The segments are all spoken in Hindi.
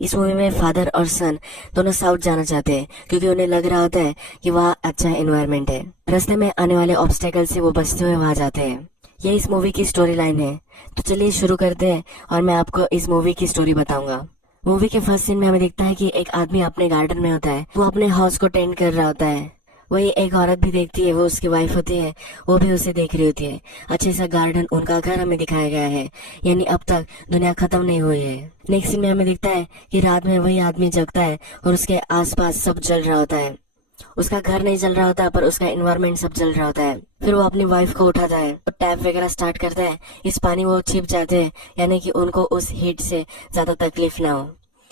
इस मूवी में फादर और सन दोनों साउथ जाना चाहते हैं क्योंकि उन्हें लग रहा होता है कि वहाँ अच्छा एनवायरनमेंट है। रास्ते में आने वाले ऑब्स्टेकल से वो बचते हुए वहां जाते हैं। यह इस मूवी की स्टोरी लाइन है। तो चलिए शुरू करते हैं और मैं आपको इस मूवी की स्टोरी बताऊंगा। मूवी के फर्स्ट सीन में हमें दिखता है कि एक आदमी अपने गार्डन में होता है। वो अपने हाउस को टेंड कर रहा होता है। वही एक औरत भी देखती है, वो उसकी वाइफ होती है, वो भी उसे देख रही होती है। अच्छे सा गार्डन, उनका घर हमें दिखाया गया है, यानी अब तक दुनिया खत्म नहीं हुई है। नेक्स्ट सीन में हमें दिखता है कि रात में वही आदमी जगता है और उसके आसपास सब जल रहा होता है। उसका घर नहीं जल रहा होता पर उसका एनवायरनमेंट सब जल रहा होता है। फिर वो अपनी वाइफ को उठाता है और टैप वगैरह स्टार्ट करता है। इस पानी वो छिप जाते हैं, यानी कि उनको उस हीट से ज्यादा तकलीफ ना हो,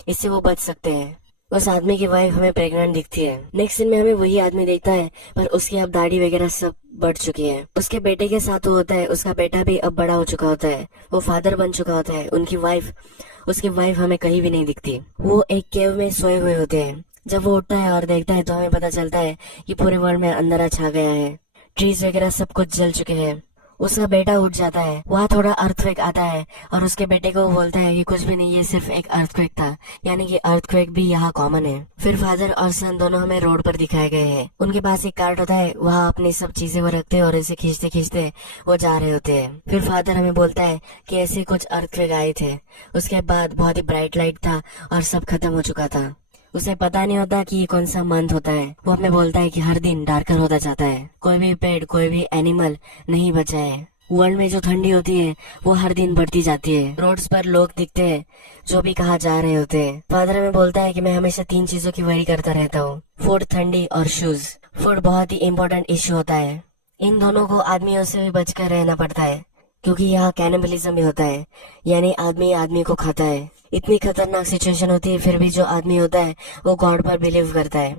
इससे वो बच सकते हैं। उस आदमी की वाइफ हमें प्रेग्नेंट दिखती है। नेक्स्ट सीन में हमें वही आदमी देखता है पर उसकी अब दाढ़ी वगैरह सब बढ़ चुकी है। उसके बेटे के साथ वो होता है, उसका बेटा भी अब बड़ा हो चुका होता है, वो फादर बन चुका होता है। उसकी वाइफ हमें कहीं भी नहीं दिखती। वो एक केव में सोए हुए होते हैं। जब वो उठता है और देखता है तो हमें पता चलता है कि पूरे वर्ल्ड में अंधेरा छा गया है, ट्रीज वगैरह सब कुछ जल चुके हैं। उसका बेटा उठ जाता है, वहाँ थोड़ा अर्थक्वेक आता है और उसके बेटे को वो बोलता है कि कुछ भी नहीं, ये सिर्फ एक अर्थक्वेक था, यानी कि अर्थक्वेक भी यहाँ कॉमन है। फिर फादर और सन दोनों हमें रोड पर दिखाए गए हैं। उनके पास एक कार्ट होता है, वहाँ अपनी सब चीजें वो रखते हैं और इसे खींचते खींचते वो जा रहे होते हैं। फिर फादर हमें बोलता है कि ऐसे कुछ अर्थक्वेक आए थे, उसके बाद बहुत ही ब्राइट लाइट था और सब खत्म हो चुका था। उसे पता नहीं होता कि ये कौन सा मंथ होता है। वो हमें बोलता है कि हर दिन डार्कर होता जाता है, कोई भी पेड़, कोई भी एनिमल नहीं बचा है। वर्ल्ड में जो ठंडी होती है वो हर दिन बढ़ती जाती है। रोड्स पर लोग दिखते हैं जो भी कहाँ जा रहे होते हैं। फादर हमें बोलता है कि मैं हमेशा 3 चीजों की वरी करता रहता हूँ, फूड, ठंडी और शूज। फूड बहुत ही इम्पोर्टेंट इश्यू होता है। इन दोनों को आदमियों से भी बचकर रहना पड़ता है क्योंकि यहाँ कैनिबलिज्म भी होता है, यानी आदमी आदमी को खाता है। इतनी खतरनाक सिचुएशन होती है, फिर भी जो आदमी होता है वो गॉड पर बिलीव करता है।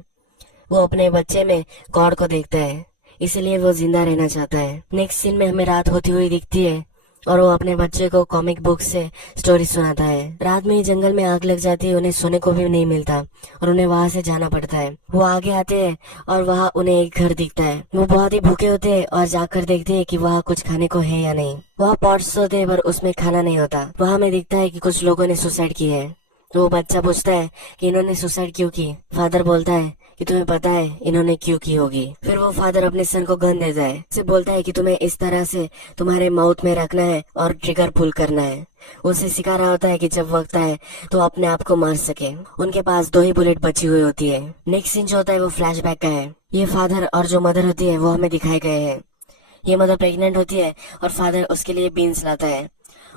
वो अपने बच्चे में गॉड को देखता है, इसलिए वो जिंदा रहना चाहता है। नेक्स्ट सीन में हमें रात होती हुई दिखती है और वो अपने बच्चे को कॉमिक बुक से स्टोरी सुनाता है। रात में ही जंगल में आग लग जाती है, उन्हें सोने को भी नहीं मिलता और उन्हें वहां से जाना पड़ता है। वो आगे आते हैं और वहाँ उन्हें एक घर दिखता है। वो बहुत ही भूखे होते हैं और जाकर देखते हैं कि वहाँ कुछ खाने को है या नहीं। वहाँ पॉट्स होते हैं पर उसमें खाना नहीं होता। वहाँ हमें दिखता है कि कुछ लोगों ने सुसाइड की है। तो वो बच्चा पूछता है कि इन्होंने सुसाइड क्यों की। फादर बोलता है कि तुम्हें पता है इन्होंने क्यों की होगी। फिर वो फादर अपने सन को गन देता है, उसे बोलता है कि तुम्हें इस तरह से तुम्हारे माउथ में रखना है और ट्रिगर पुल करना है। उसे सिखा रहा होता है कि जब वक्त आए तो अपने आप को मार सके। उनके पास 2 ही बुलेट बची हुई होती है। नेक्स्ट सीन जो होता है वो फ्लैशबैक का है। ये फादर और जो मदर होती है वो हमें दिखाए गए हैं। ये मदर प्रेग्नेंट होती है और फादर उसके लिए बीन्स लाता है।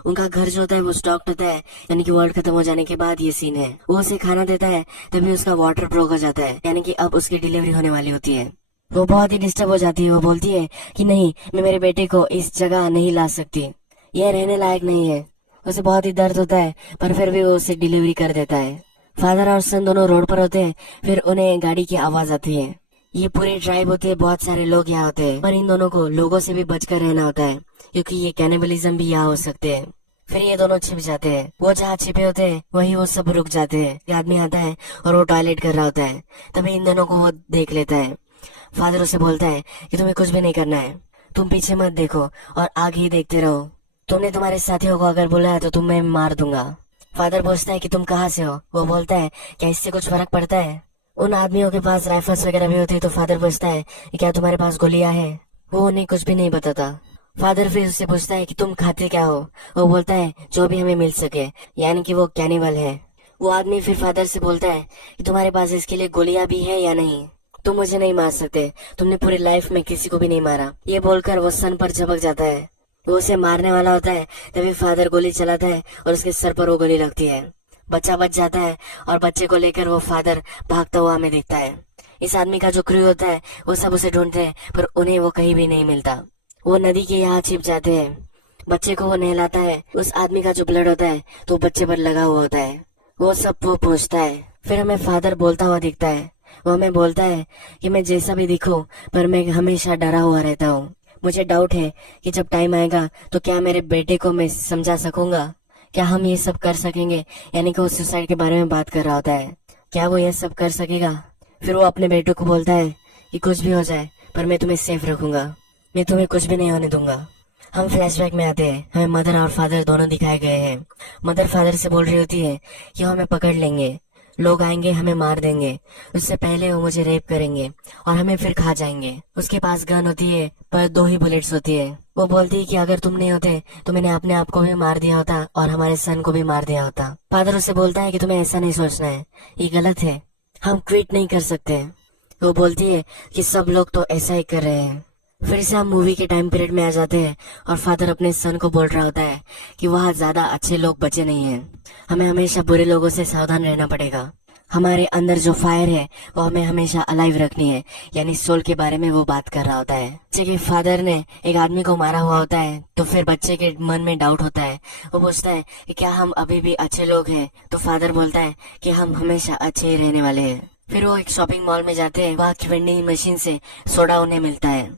उनका घर जो होता है वो स्टॉक्ड होता है, यानी कि वर्ल्ड खत्म हो जाने के बाद ये सीन है। वो उसे खाना देता है, तभी उसका वाटर ब्रोक हो जाता है, यानी कि अब उसकी डिलीवरी होने वाली होती है। वो बहुत ही डिस्टर्ब हो जाती है। वो बोलती है कि नहीं, मैं मेरे बेटे को इस जगह नहीं ला सकती, यह रहने लायक नहीं है। उसे बहुत ही दर्द होता है पर फिर भी वो उसे डिलीवरी कर देता है। फादर और सन दोनों रोड पर होते हैं। फिर उन्हें गाड़ी की आवाज आती है। ये पूरी ट्राइब होती है, बहुत सारे लोग यहाँ होते हैं, पर इन दोनों को लोगों से भी बचकर रहना होता है क्योंकि ये कैनिबलिज्म भी यहाँ हो सकते हैं। फिर ये दोनों छिप जाते हैं। वो जहाँ छिपे होते हैं वही वो सब रुक जाते हैं। एक आदमी आता है और वो टॉयलेट कर रहा होता है, तभी इन दोनों को वो देख लेता है। फादर उसे बोलता है कि तुम्हें कुछ भी नहीं करना है, तुम पीछे मत देखो और आगे ही देखते रहो। तुमने तुम्हारे साथियों को अगर बुलाया तो तुम्हें मार दूंगा। फादर पूछता है कि तुम कहाँ से हो। वो बोलता है क्या इससे कुछ फर्क पड़ता है। उन आदमियों के पास राइफल्स वगैरह भी होती है, तो फादर पूछता है कि क्या तुम्हारे पास गोलियां हैं। वो उन्हें कुछ भी नहीं बताता। फादर फिर उससे पूछता है कि तुम खाते क्या हो। वो बोलता है जो भी हमें मिल सके, यानी कि वो कैनिबल है। वो आदमी फिर फादर से बोलता है कि तुम्हारे पास इसके लिए गोलियां भी है या नहीं, तुम मुझे नहीं मार सकते, तुमने पूरी लाइफ में किसी को भी नहीं मारा। ये बोलकर वो सन पर झपक जाता है। वो उसे मारने वाला होता है, तभी फादर गोली चलाता है और उसके सर पर वो गोली लगती है। बच्चा बच जाता है और बच्चे को लेकर वो फादर भागता हुआ हमें दिखता है। इस आदमी का जो क्रू होता है वो सब उसे ढूंढते हैं पर उन्हें वो कहीं भी नहीं मिलता। वो नदी के यहाँ छिप जाते हैं। बच्चे को वो नहलाता है। उस आदमी का जो ब्लड होता है तो बच्चे पर लगा हुआ होता है। वो सब वो पूछता है। फिर हमें फादर बोलता हुआ दिखता है। वो हमें बोलता है कि मैं जैसा भी दिखूं पर मैं हमेशा डरा हुआ रहता हूँ। मुझे डाउट है कि जब टाइम आएगा तो क्या मेरे बेटे को मैं समझा सकूंगा, क्या हम ये सब कर सकेंगे। यानी कि वो सुसाइड के बारे में बात कर रहा होता है, क्या वो ये सब कर सकेगा। फिर वो अपने बेटे को बोलता है कि कुछ भी हो जाए पर मैं तुम्हें सेफ रखूंगा, मैं तुम्हें कुछ भी नहीं होने दूंगा। हम फ्लैशबैक में आते हैं, हमें मदर और फादर दोनों दिखाए गए हैं। मदर फादर से बोल रही होती है कि वो हमें पकड़ लेंगे, लोग आएंगे हमें मार देंगे, उससे पहले वो मुझे रेप करेंगे और हमें फिर खा जाएंगे। उसके पास गन होती है पर 2 ही बुलेट्स होती है। वो बोलती है कि अगर तुम नहीं होते तो मैंने अपने आप को भी मार दिया होता और हमारे सन को भी मार दिया होता। फादर उससे बोलता है कि तुम्हें ऐसा नहीं सोचना है, ये गलत है, हम क्विट नहीं कर सकते। वो बोलती है कि सब लोग तो ऐसा ही कर रहे हैं। फिर से हम मूवी के टाइम पीरियड में आ जाते हैं और फादर अपने सन को बोल रहा होता है कि वहाँ ज्यादा अच्छे लोग बचे नहीं हैं, हमें हमेशा बुरे लोगों से सावधान रहना पड़ेगा। हमारे अंदर जो फायर है वो हमें हमेशा अलाइव रखनी है, यानी सोल के बारे में वो बात कर रहा होता है। बच्चे के फादर ने एक आदमी को मारा हुआ होता है तो फिर बच्चे के मन में डाउट होता है। वो पूछता है कि क्या हम अभी भी अच्छे लोग हैं, तो फादर बोलता है कि हम हमेशा अच्छे ही रहने वाले हैं। फिर वो एक शॉपिंग मॉल में जाते हैं, वहाँ की वेंडिंग मशीन से सोडा उन्हें मिलता है।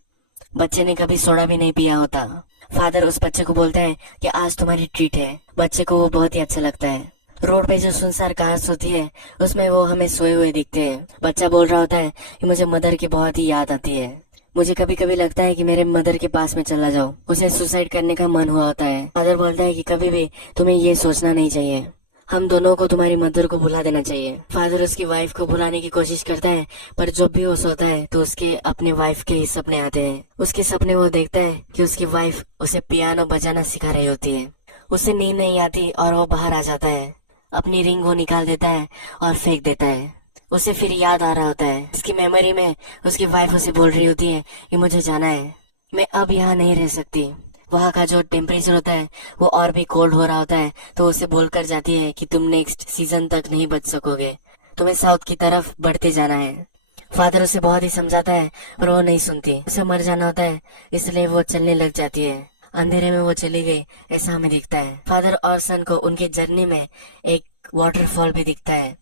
बच्चे ने कभी सोडा भी नहीं पिया होता। फादर उस बच्चे को बोलता है कि आज तुम्हारी ट्रीट है। बच्चे को वो बहुत ही अच्छा लगता है। रोड पे जो सुनसान घास होती है उसमें वो हमें सोए हुए दिखते हैं। बच्चा बोल रहा होता है कि मुझे मदर की बहुत ही याद आती है, मुझे कभी कभी लगता है कि मेरे मदर के पास में चला जाऊं। उसे सुसाइड करने का मन हुआ होता है। फादर बोलता है कि कभी भी तुम्हें ये सोचना नहीं चाहिए, हम दोनों को तुम्हारी मदर को भुला देना चाहिए। फादर उसकी वाइफ को भुलाने की कोशिश करता है, पर जब भी वो सोता है तो उसके अपने वाइफ के ही सपने आते हैं। उसके सपने वो देखता है कि उसकी वाइफ उसे पियानो बजाना सिखा रही होती है। उसे नींद नहीं आती और वो बाहर आ जाता है। अपनी रिंग वो निकाल देता है और फेंक देता है। उसे फिर याद आ रहा होता है, उसकी मेमोरी में उसकी वाइफ उसे बोल रही होती है कि मुझे जाना है, मैं अब यहाँ नहीं रह सकती। वहाँ का जो टेम्परेचर होता है वो और भी कोल्ड हो रहा होता है, तो उसे बोलकर जाती है कि तुम नेक्स्ट सीजन तक नहीं बच सकोगे, तुम्हें साउथ की तरफ बढ़ते जाना है। फादर उसे बहुत ही समझाता है पर वो नहीं सुनती। उसे मर जाना होता है इसलिए वो चलने लग जाती है। अंधेरे में वो चली गई ऐसा हमें दिखता है। फादर और सन को उनकी जर्नी में एक वाटरफॉल भी दिखता है,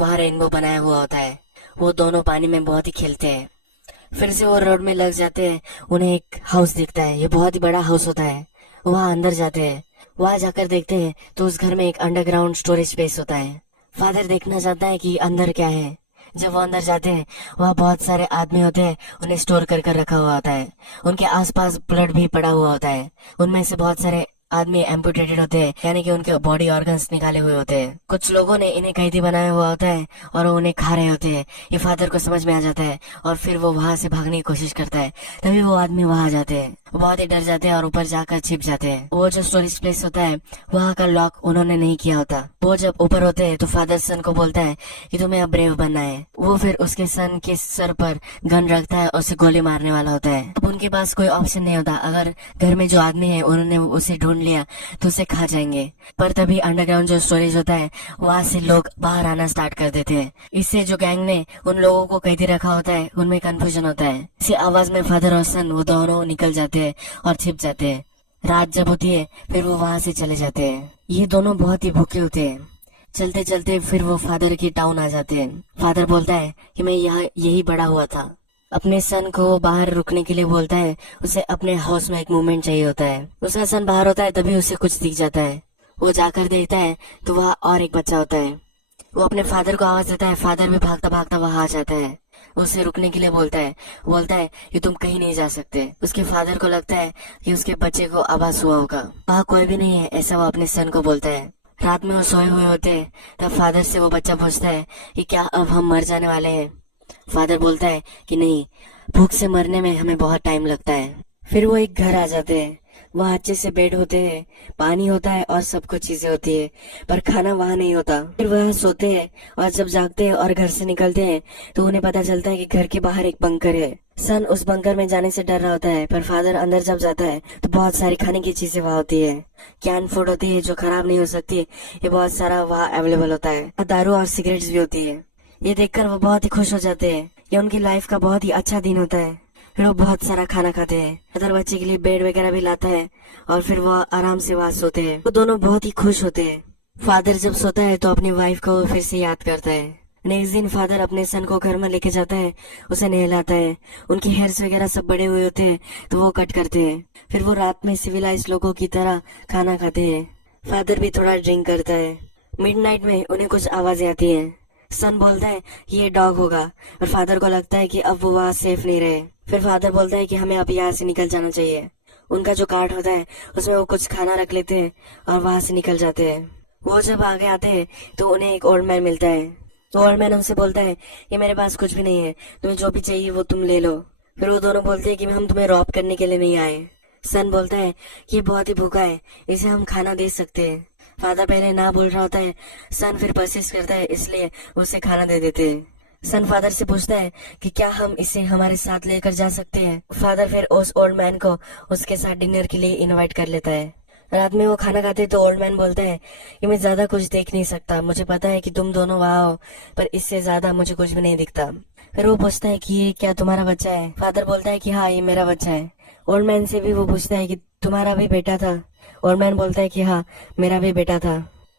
वहाँ रेनबो बनाया हुआ होता है। वो दोनों पानी में बहुत ही खेलते हैं। फिर से वो रोड में लग जाते हैं, उन्हें एक हाउस दिखता है। ये बहुत ही बड़ा हाउस होता है। वहाँ अंदर जाते हैं। वहाँ जाकर देखते हैं तो उस घर में एक अंडरग्राउंड स्टोरेज स्पेस होता है। फादर देखना चाहता है कि अंदर क्या है। जब वो अंदर जाते हैं वहाँ बहुत सारे आदमी होते हैं, उन्हें स्टोर कर कर रखा हुआ होता है। उनके आसपास ब्लड भी पड़ा हुआ होता है। उनमें से बहुत सारे आदमी एम्पुटेटेड होते हैं, यानी कि उनके बॉडी ऑर्गन्स निकाले हुए होते हैं। कुछ लोगों ने इन्हें कैदी बनाया हुआ होता है और वो उन्हें खा रहे होते हैं। ये फादर को समझ में आ जाता है और फिर वो वहाँ से भागने की कोशिश करता है। तभी वो आदमी वहाँ आ जाते हैं। वो बहुत ही डर जाते हैं और ऊपर जाकर छिप जाते हैं। वो जो स्टोरेज प्लेस होता है वहाँ का लॉक उन्होंने नहीं किया होता। वो जब ऊपर होते हैं तो फादर सन को बोलता है कि तुम्हें अब ब्रेव बनना है। वो फिर उसके सन के सर पर गन रखता है और उसे गोली मारने वाला होता है। अब उनके पास कोई ऑप्शन नहीं होता। अगर घर में जो आदमी है उन्होंने उसे ढूंढ लिया तो उसे खा जाएंगे। पर तभी अंडरग्राउंड जो स्टोरेज होता है वहाँ से लोग बाहर आना स्टार्ट कर देते हैं। इससे जो गैंग ने उन लोगों को कैदी रखा होता है उनमें कंफ्यूजन होता है। इसी आवाज में फादर और सन वो दोनों निकल जाते हैं और छिप जाते हैं। रात जब होती है फिर वो वहाँ से चले जाते हैं। ये दोनों बहुत ही भूखे होते हैं। चलते चलते फिर वो फादर की टाउन आ जाते हैं। फादर बोलता है कि मैं यहाँ यही बड़ा हुआ था। अपने सन को बाहर रुकने के लिए बोलता है। उसे अपने हाउस में एक मूवमेंट चाहिए होता है। उसका सन बाहर होता है तभी उसे कुछ दिख जाता है। वो जाकर देखता है तो वहाँ और एक बच्चा होता है। वो अपने फादर को आवाज देता है। फादर भी भागता भागता वहाँ आ जाता है। उसे रुकने के लिए बोलता है कि तुम कहीं नहीं जा सकते। उसके फादर को लगता है कि उसके बच्चे को आभास हुआ होगा, वहाँ कोई भी नहीं है, ऐसा वो अपने सन को बोलता है। रात में वो सोए हुए होते हैं। तब फादर से वो बच्चा पूछता है कि क्या अब हम मर जाने वाले हैं। फादर बोलता है कि नहीं, भूख से मरने में हमें बहुत टाइम लगता है। फिर वो एक घर आ जाते हैं। वहाँ अच्छे से बेड होते हैं, पानी होता है और सब कुछ चीजें होती है, पर खाना वहाँ नहीं होता। फिर वह सोते हैं और जब जागते हैं और घर से निकलते हैं तो उन्हें पता चलता है कि घर के बाहर एक बंकर है। सन उस बंकर में जाने से डर रहा होता है, पर फादर अंदर जब जाता है तो बहुत सारी खाने की चीजें वहाँ होती है। कैन फूड होती है जो खराब नहीं हो सकती। ये बहुत सारा वहाँ अवेलेबल होता है। दारू और सिगरेट्स भी होती है। ये देखकर वो बहुत ही खुश हो जाते हैं। ये उनकी लाइफ का बहुत ही अच्छा दिन होता है। फिर वो बहुत सारा खाना खाते हैं। अदर बच्चे के लिए बेड वगैरह भी लाता है और फिर वो आराम से वहाँ सोते हैं। वो दोनों बहुत ही खुश होते हैं। फादर जब सोता है तो अपनी वाइफ को फिर से याद करता है। नेक्स्ट दिन फादर अपने सन को घर में लेके जाता है, उसे नहलाता है। उनके हेयर्स वगैरह सब बड़े हुए होते हैं तो वो कट करते हैं। फिर वो रात में सिविलाइज लोगों की तरह खाना खाते हैं। फादर भी थोड़ा ड्रिंक करता है। मिडनाइट में उन्हें कुछ आवाजें आती है। सन बोलता है कि ये डॉग होगा, और फादर को लगता है कि अब वो वहाँ सेफ नहीं रहे। फिर फादर बोलता है कि हमें अब यहाँ से निकल जाना चाहिए। उनका जो कार्ट होता है उसमें वो कुछ खाना रख लेते हैं और वहां से निकल जाते हैं। वो जब आगे आते हैं तो उन्हें एक ओल्ड मैन मिलता है। तो ओल्ड मैन उनसे बोलता है कि मेरे पास कुछ भी नहीं है, तुम्हें जो भी चाहिए वो तुम ले लो। फिर वो दोनों बोलते हैं कि हम तुम्हें रॉब करने के लिए नहीं आए। सन बोलता है कि ये बहुत ही भूखा है, इसे हम खाना दे सकते हैं। फादर पहले ना बोल रहा होता है, सन फिर परसिस्ट करता है, इसलिए उसे खाना दे देते हैं। सन फादर से पूछता है कि क्या हम इसे हमारे साथ लेकर जा सकते हैं। फादर फिर उस ओल्ड मैन को उसके साथ डिनर के लिए इनवाइट कर लेता है। रात में वो खाना खाते तो ओल्ड मैन बोलता है कि मैं ज्यादा कुछ देख नहीं सकता, मुझे पता है कि तुम दोनों वहाँ हो, पर इससे ज्यादा मुझे कुछ भी नहीं दिखता। फिर वो पूछता है कि ये क्या तुम्हारा बच्चा है। फादर बोलता है कि हाँ ये मेरा बच्चा है। ओल्ड मैन से भी वो पूछता है कि तुम्हारा भी बेटा था। ओल्ड मैन बोलता है कि हाँ मेरा भी बेटा था।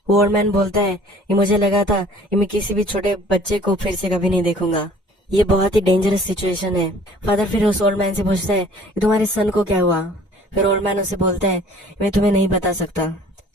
वो ओल्ड मैन बोलता है कि मुझे लगा था कि मैं किसी भी छोटे बच्चे को फिर से कभी नहीं देखूंगा, ये बहुत ही डेंजरस सिचुएशन है। फादर फिर उस ओल्ड मैन से पूछता है कि तुम्हारे सन को क्या हुआ। फिर ओल्ड मैन उसे बोलता है मैं तुम्हें नहीं बता सकता,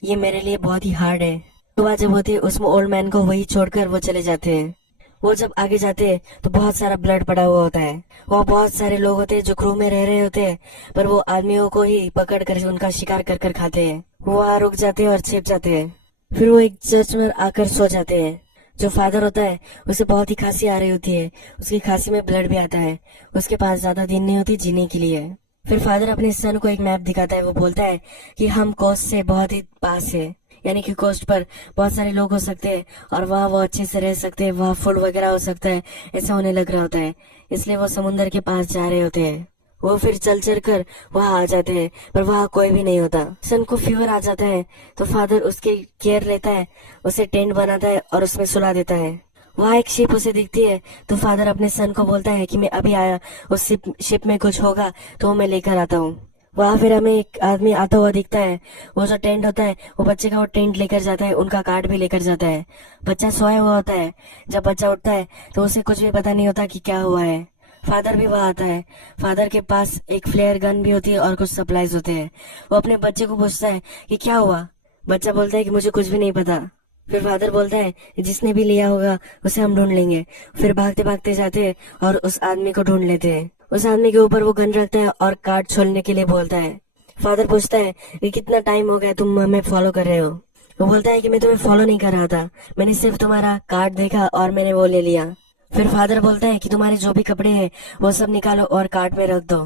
ये मेरे लिए बहुत ही हार्ड है। सुबह जब होती है उसमें ओल्ड मैन को वही छोड़कर वो चले जाते हैं। वो जब आगे जाते हैं तो बहुत सारा ब्लड पड़ा हुआ होता है। वहाँ बहुत सारे लोग होते हैं जो क्रू में रह रहे होते हैं, पर वो आदमियों को ही पकड़ कर उनका शिकार कर कर खाते हैं। वो वहाँ रुक जाते हैं और छिप जाते हैं। फिर वो एक चर्च में आकर सो जाते हैं। जो फादर होता है उसे बहुत ही खांसी आ रही होती है, उसकी खांसी में ब्लड भी आता है, उसके पास ज्यादा दिन नहीं होती जीने के लिए। फिर फादर अपने सन को एक मैप दिखाता है। वो बोलता है कि हम कोस्ट से बहुत ही पास है, यानी कि कोस्ट पर बहुत सारे लोग हो सकते हैं और वहाँ वो अच्छे से रह सकते हैं, वहाँ फूड वगैरह हो सकता है, ऐसा उन्हें लग रहा होता है। इसलिए वो समुंदर के पास जा रहे होते हैं। वो फिर चल चल कर वहाँ आ जाते हैं, पर वहाँ कोई भी नहीं होता। सन को फीवर आ जाता है तो फादर उसकी केयर लेता है, उसे टेंट बनाता है और उसमें सुला देता है। वहाँ एक शिप उसे दिखती है तो फादर अपने सन को बोलता है कि मैं अभी आया, उस शिप में कुछ होगा तो मैं लेकर आता हूँ। वहाँ फिर हमें एक आदमी आता हुआ दिखता है। वो जो टेंट होता है वो बच्चे का वो टेंट लेकर जाता है, उनका कार्ड भी लेकर जाता है। बच्चा सोया हुआ होता है। जब बच्चा उठता है तो उसे कुछ भी पता नहीं होता कि क्या हुआ है। फादर भी वहाँ आता है। फादर के पास एक फ्लेयर गन भी होती है और कुछ सप्लाईज होते हैं। वो अपने बच्चे को पूछता है कि क्या हुआ। बच्चा बोलता है कि मुझे कुछ भी नहीं पता। फिर फादर बोलता है जिसने भी लिया होगा उसे हम ढूंढ लेंगे। फिर भागते भागते जाते हैं और उस आदमी को ढूंढ लेते हैं। उस आदमी के ऊपर वो गन रखता है और कार्ड छोड़ने के लिए बोलता है। फादर पूछता है कि कितना टाइम हो गया तुम हमें फॉलो कर रहे हो। वो बोलता है कि मैं तुम्हें फॉलो नहीं कर रहा था, मैंने सिर्फ तुम्हारा कार्ड देखा और मैंने वो ले लिया। फिर फादर बोलता है कि तुम्हारे जो भी कपड़े हैं वो सब निकालो और कार्ट में रख दो।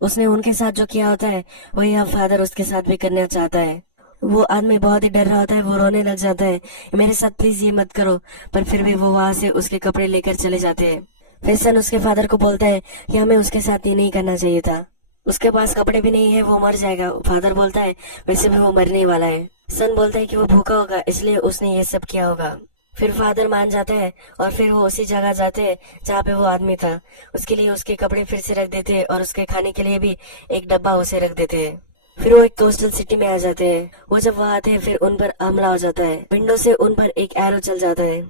उसने उनके साथ जो किया होता है वही अब फादर उसके साथ भी करना चाहता है। वो आदमी बहुत ही डर रहा होता है, वो रोने लग जाता है, मेरे साथ प्लीज ये मत करो, पर फिर भी वो वहाँ से उसके कपड़े लेकर चले जाते हैं। फिर सन उसके फादर को बोलता है कि हमें उसके साथ ये नहीं करना चाहिए था, उसके पास कपड़े भी नहीं है, वो मर जाएगा। फादर बोलता है वैसे भी वो मरने वाला है। सन बोलता है कि वो भूखा होगा इसलिए उसने ये सब किया होगा। फिर फादर मान जाते हैं और फिर वो उसी जगह जाते हैं जहाँ पे वो आदमी था। उसके लिए उसके कपड़े फिर से रख देते हैं और उसके खाने के लिए भी एक डब्बा उसे रख देते हैं। फिर वो एक कोस्टल सिटी में आ जाते हैं। वो जब वहाँ आते हैं फिर उन पर हमला हो जाता है। विंडो से उन पर एक एरो चल जाता है।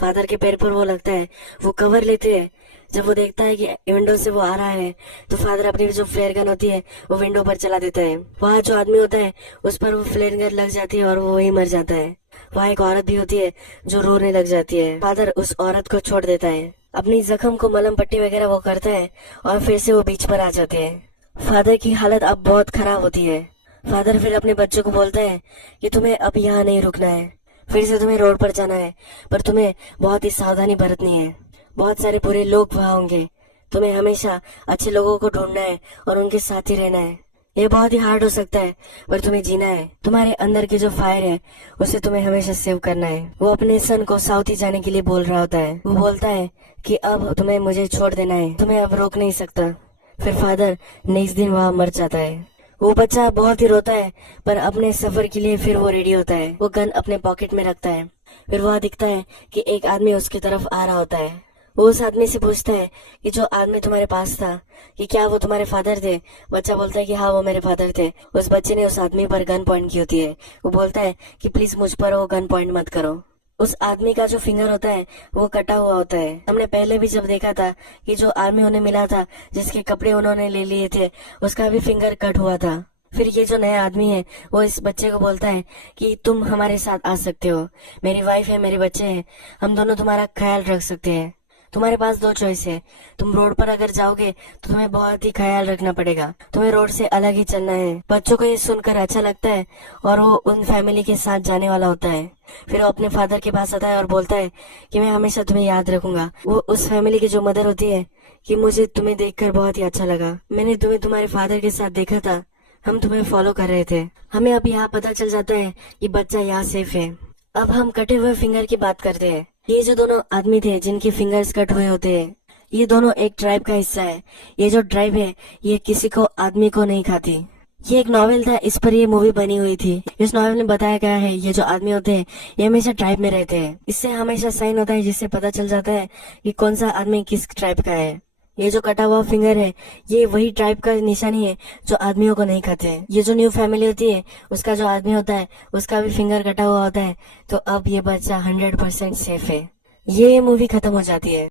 फादर के पैर पर वो लगता है, वो कवर लेते हैं। जब वो देखता है कि विंडो से वो आ रहा है तो फादर अपनी जो फ्लेयर गन होती है वो विंडो पर चला देता है। वहाँ जो आदमी होता है उस पर वो फ्लेयर गन लग जाती है और वो वही मर जाता है। वहाँ एक औरत भी होती है जो रोने लग जाती है। फादर उस औरत को छोड़ देता है, अपनी जख्म को मलहम पट्टी वगैरह वो करता है और फिर से वो बीच पर आ जाते हैं। फादर की हालत अब बहुत खराब होती है। फादर फिर अपने बच्चों को बोलता है कि तुम्हें अब यहाँ नहीं रुकना है, फिर से तुम्हें रोड पर जाना है, पर तुम्हें बहुत ही सावधानी बरतनी है। बहुत सारे बुरे लोग वहाँ होंगे, तुम्हें हमेशा अच्छे लोगों को ढूंढना है और उनके साथ ही रहना है। ये बहुत ही हार्ड हो सकता है पर तुम्हें जीना है। तुम्हारे अंदर की जो फायर है उसे तुम्हें हमेशा सेव करना है। वो अपने सन को साउथ ही जाने के लिए बोल रहा होता है। वो बोलता है कि अब तुम्हें मुझे छोड़ देना है, तुम्हें अब रोक नहीं सकता। फिर फादर नेक्स्ट दिन वहाँ मर जाता है। वो बच्चा बहुत ही रोता है पर अपने सफर के लिए फिर वो रेडी होता है। वो गन अपने पॉकेट में रखता है। फिर वहाँ दिखता है कि एक आदमी उसकी तरफ आ रहा होता है। वो उस आदमी से पूछता है कि जो आदमी तुम्हारे पास था कि क्या वो तुम्हारे फादर थे। बच्चा बोलता है कि हाँ वो मेरे फादर थे। उस बच्चे ने उस आदमी पर गन पॉइंट की होती है। वो बोलता है कि प्लीज मुझ पर वो गन पॉइंट मत करो। उस आदमी का जो फिंगर होता है वो कटा हुआ होता है। हमने पहले भी जब देखा था कि जो आदमी उन्हें मिला था, जिसके कपड़े उन्होंने ले लिए थे, उसका भी फिंगर कट हुआ था। फिर ये जो नया आदमी है वो इस बच्चे को बोलता है कि तुम हमारे साथ आ सकते हो, मेरी वाइफ है, मेरे बच्चे हैं, हम दोनों तुम्हारा ख्याल रख सकते हैं, तुम्हारे पास दो चॉइस है। तुम रोड पर अगर जाओगे तो तुम्हें बहुत ही ख्याल रखना पड़ेगा, तुम्हें रोड से अलग ही चलना है। बच्चों को ये सुनकर अच्छा लगता है और वो उन फैमिली के साथ जाने वाला होता है। फिर वो अपने फादर के पास आता है और बोलता है कि मैं हमेशा तुम्हें याद रखूंगा। वो उस फैमिली की जो मदर होती है कि मुझे तुम्हें देखकर बहुत ही अच्छा लगा, मैंने तुम्हें तुम्हारे फादर के साथ देखा था, हम तुम्हें फॉलो कर रहे थे। हमें अब यहाँ पता चल जाता है कि बच्चा यहाँ सेफ है। अब हम कटे हुए फिंगर की बात करते हैं। ये जो दोनों आदमी थे जिनके फिंगर्स कट हुए होते हैं, ये दोनों एक ट्राइब का हिस्सा है। ये जो ट्राइब है ये किसी को आदमी को नहीं खाती। ये एक नॉवेल था, इस पर ये मूवी बनी हुई थी। इस नॉवेल में बताया गया है ये जो आदमी होते हैं ये हमेशा ट्राइब में रहते हैं। इससे हमेशा साइन होता है जिससे पता चल जाता है कि कौन सा आदमी किस ट्राइब का है। ये जो कटा हुआ फिंगर है ये वही ट्राइब का निशानी है जो आदमियों को नहीं खाते हैं। ये जो न्यू फैमिली होती है उसका जो आदमी होता है उसका भी फिंगर कटा हुआ होता है। तो अब ये बच्चा 100% सेफ है। ये मूवी खत्म हो जाती है।